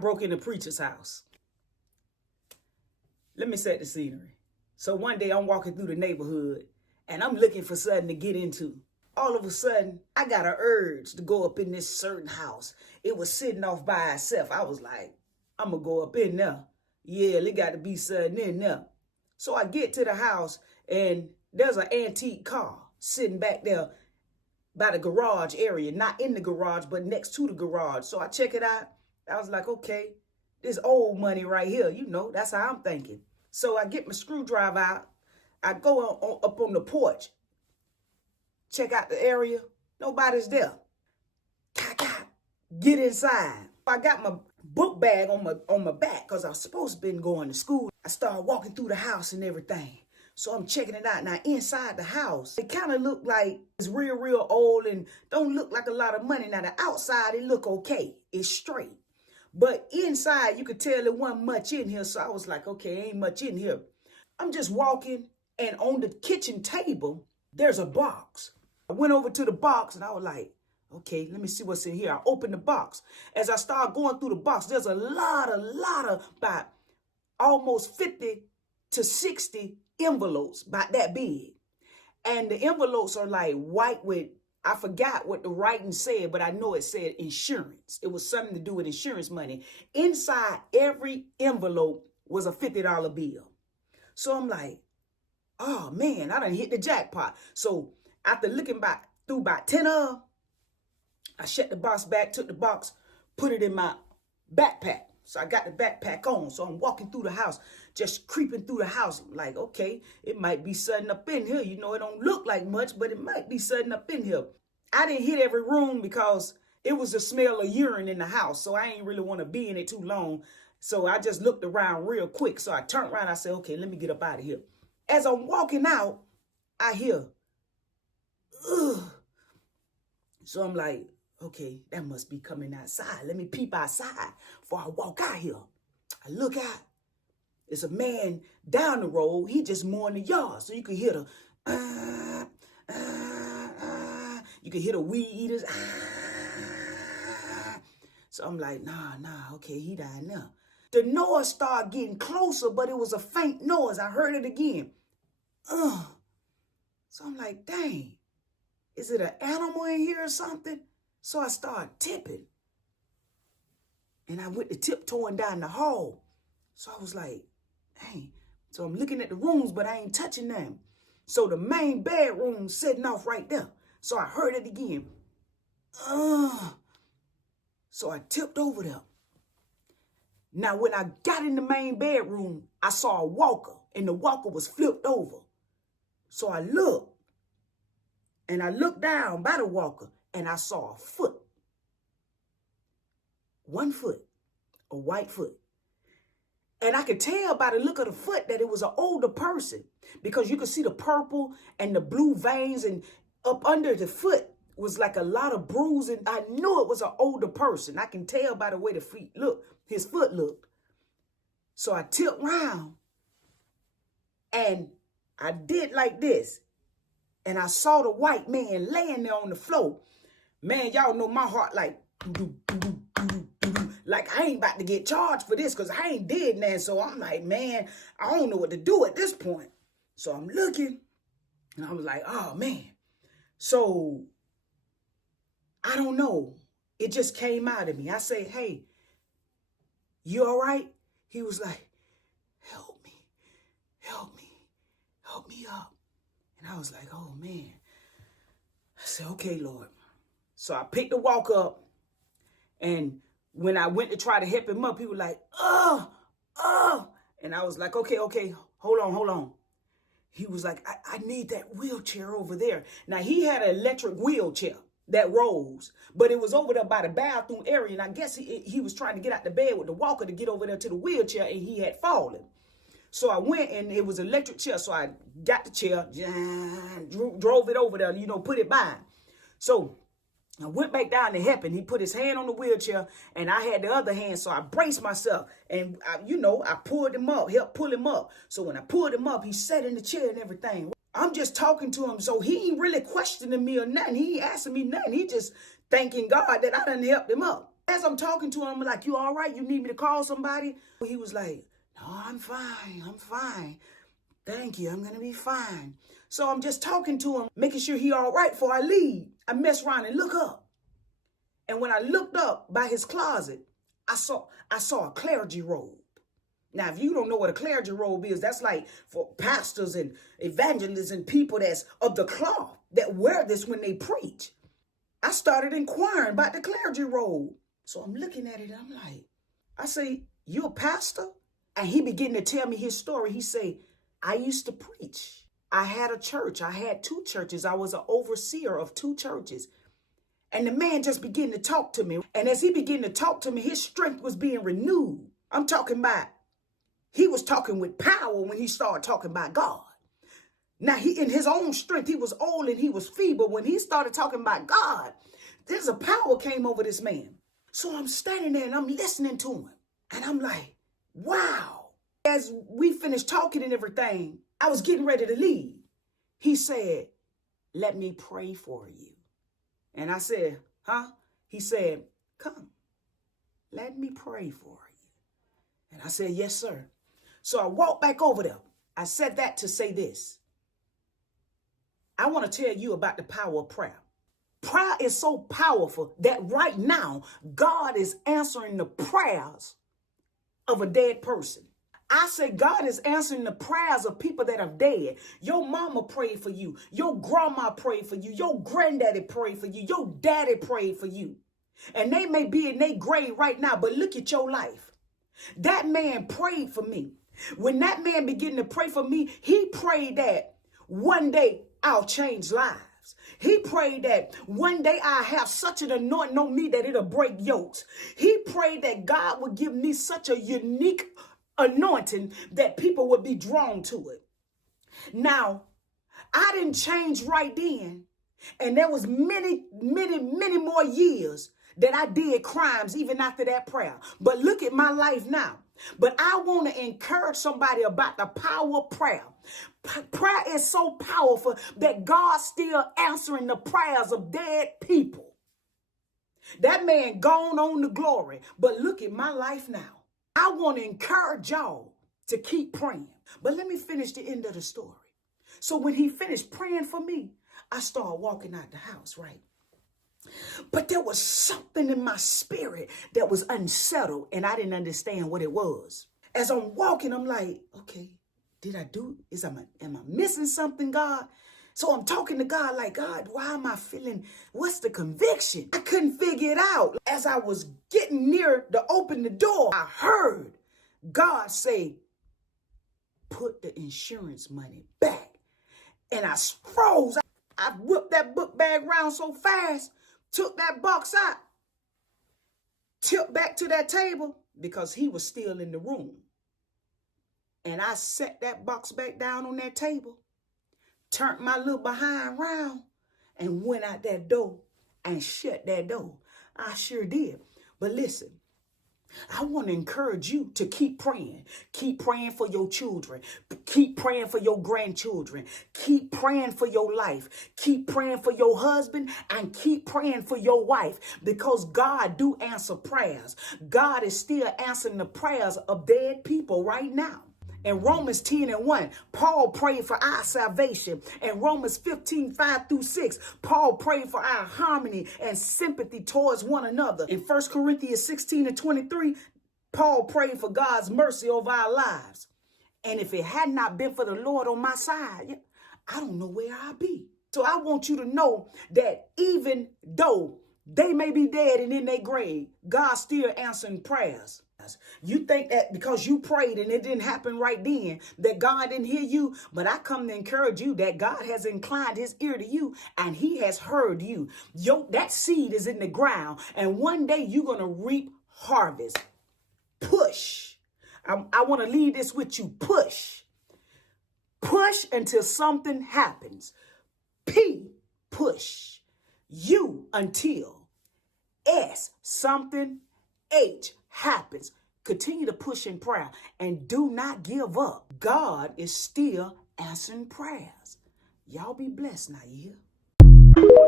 broke into preacher's house. Let me set the scenery. So one day I'm walking through the neighborhood and I'm looking for something to get into. All of a sudden, I got an urge to go up in this certain house. It was sitting off by itself. I was like, I'm going to go up in there. Yeah, it got to be something in there. So I get to the house and there's an antique car sitting back there by the garage area. Not in the garage, but next to the garage. So I check it out. I was like, okay, this old money right here. You know, that's how I'm thinking. So I get my screwdriver out. I go up on the porch. Check out the area. Nobody's there. Get inside. I got my book bag on my back because I was supposed to been going to school. I started walking through the house and everything. So I'm checking it out. Now inside the house, it kind of looked like it's real old and don't look like a lot of money. Now the outside, it look okay. It's straight. But inside, you could tell there wasn't much in here. So I was like, okay, ain't much in here. I'm just walking and on the kitchen table, there's a box. I went over to the box and I was like, okay, let me see what's in here. I opened the box. As I started going through the box, there's a lot of about almost 50 to 60 envelopes, about that big. And the envelopes are like white with, I forgot what the writing said, but I know it said insurance. It was something to do with insurance money. Inside every envelope was a $50 bill. So I'm like, oh man, I done hit the jackpot. So after looking through about 10 of them, I shut the box back, took the box, put it in my backpack. So I got the backpack on. So I'm walking through the house, just creeping through the house. I'm like, okay, it might be something up in here. You know, it don't look like much, but it might be something up in here. I didn't hit every room because it was the smell of urine in the house. So I ain't really want to be in it too long. So I just looked around real quick. So I turned around. I said, okay, let me get up out of here. As I'm walking out, I hear, ugh. So I'm like, okay, that must be coming outside. Let me peep outside before I walk out here. I look out. There's a man down the road. He just mowing the yard. So you can hear the, you can hear the weed eaters. So I'm like, nah, okay, he down there. The noise started getting closer, but it was a faint noise. I heard it again. So I'm like, dang, is it an animal in here or something? So I started tipping. And I went to tiptoeing down the hall. So I was like, dang. So I'm looking at the rooms, but I ain't touching them. So the main bedroom sitting off right there. So I heard it again. So I tipped over there. Now, when I got in the main bedroom, I saw a walker, and the walker was flipped over. So I looked, and I looked down by the walker, and I saw a foot. 1 foot, a white foot. And I could tell by the look of the foot that it was an older person because you could see the purple and the blue veins, and up under the foot was like a lot of bruising. I knew it was an older person. I can tell by the way the feet looked, his foot looked. So I tipped around and I did like this. And I saw the white man laying there on the floor. Man, y'all know my heart like I ain't about to get charged for this because I ain't dead now. So I'm like, man, I don't know what to do at this point. So I'm looking and I was like, oh, man. So I don't know. It just came out of me. I say, hey, you all right? He was like, help me up. And I was like, oh, man. I said, okay, Lord. So I picked the walk up, and when I went to try to help him up, he was like, oh. And I was like, okay, hold on. He was like, I need that wheelchair over there. Now, he had an electric wheelchair that rolls, but it was over there by the bathroom area, and I guess he was trying to get out the bed with the walker to get over there to the wheelchair, and he had fallen. So I went, and it was an electric chair, so I got the chair, drove it over there, put it by. So I went back down to help him. He put his hand on the wheelchair, and I had the other hand, so I braced myself. And, I pulled him up, helped pull him up. So when I pulled him up, he sat in the chair and everything. I'm just talking to him, so he ain't really questioning me or nothing. He ain't asking me nothing. He just thanking God that I done helped him up. As I'm talking to him, I'm like, you all right? You need me to call somebody? He was like, no, I'm fine. I'm fine. Thank you. I'm going to be fine. So I'm just talking to him, making sure he all right before I leave. I mess around and look up. And when I looked up by his closet, I saw a clergy robe. Now, if you don't know what a clergy robe is, that's like for pastors and evangelists and people that's of the cloth that wear this when they preach. I started inquiring about the clergy robe. So I'm looking at it. I'm like, I say, you a pastor? And he began to tell me his story. He say, I used to preach. I had a church. I had 2 churches. I was an overseer of 2 churches. And the man just began to talk to me. And as he began to talk to me, his strength was being renewed. I'm talking about, he was talking with power when he started talking about God. Now, he in his own strength, he was old and he was feeble. When he started talking about God, there's a power came over this man. So I'm standing there and I'm listening to him. And I'm like, wow. As we finished talking and everything, I was getting ready to leave. He said, let me pray for you. And I said, huh? He said, come, let me pray for you. And I said, yes, sir. So I walked back over there. I said that to say this. I want to tell you about the power of prayer. Prayer is so powerful that right now, God is answering the prayers of a dead person. I say God is answering the prayers of people that are dead. Your mama prayed for you. Your grandma prayed for you. Your granddaddy prayed for you. Your daddy prayed for you. And they may be in their grave right now, but look at your life. That man prayed for me. When that man began to pray for me, he prayed that one day I'll change lives. He prayed that one day I have such an anointing on me that it'll break yokes. He prayed that God would give me such a unique anointing that people would be drawn to it. Now, I didn't change right then. And there was many more years that I did crimes even after that prayer. But look at my life now. But I want to encourage somebody about the power of prayer. Prayer is so powerful that God's still answering the prayers of dead people. That man gone on to glory. But look at my life now. I want to encourage y'all to keep praying. But let me finish the end of the story. So when he finished praying for me, I started walking out the house, right? But there was something in my spirit that was unsettled, and I didn't understand what it was. As I'm walking, I'm like, okay, am I missing something, God? So I'm talking to God like, God, why am I feeling, what's the conviction? I couldn't figure it out. As I was getting near to open the door, I heard God say, put the insurance money back. And I froze. I whipped that book bag around so fast, took that box out, tipped back to that table because he was still in the room. And I set that box back down on that table, turned my little behind round, and went out that door and shut that door. I sure did. But listen, I want to encourage you to keep praying. Keep praying for your children. Keep praying for your grandchildren. Keep praying for your life. Keep praying for your husband and keep praying for your wife because God do answer prayers. God is still answering the prayers of dead people right now. In Romans 10:1, Paul prayed for our salvation. In Romans 15:5-6, Paul prayed for our harmony and sympathy towards one another. In 1 Corinthians 16:23, Paul prayed for God's mercy over our lives. And if it had not been for the Lord on my side, I don't know where I'd be. So I want you to know that even though they may be dead and in their grave, God's still answering prayers. You think that because you prayed and it didn't happen right then, that God didn't hear you. But I come to encourage you that God has inclined his ear to you and he has heard you. That seed is in the ground. And one day you're going to reap harvest. Push. I want to leave this with you. Push. Push until something happens. P, push. U, until. S, something. H, happens. Continue to push in prayer and do not give up. God is still answering prayers. Y'all be blessed now, you hear?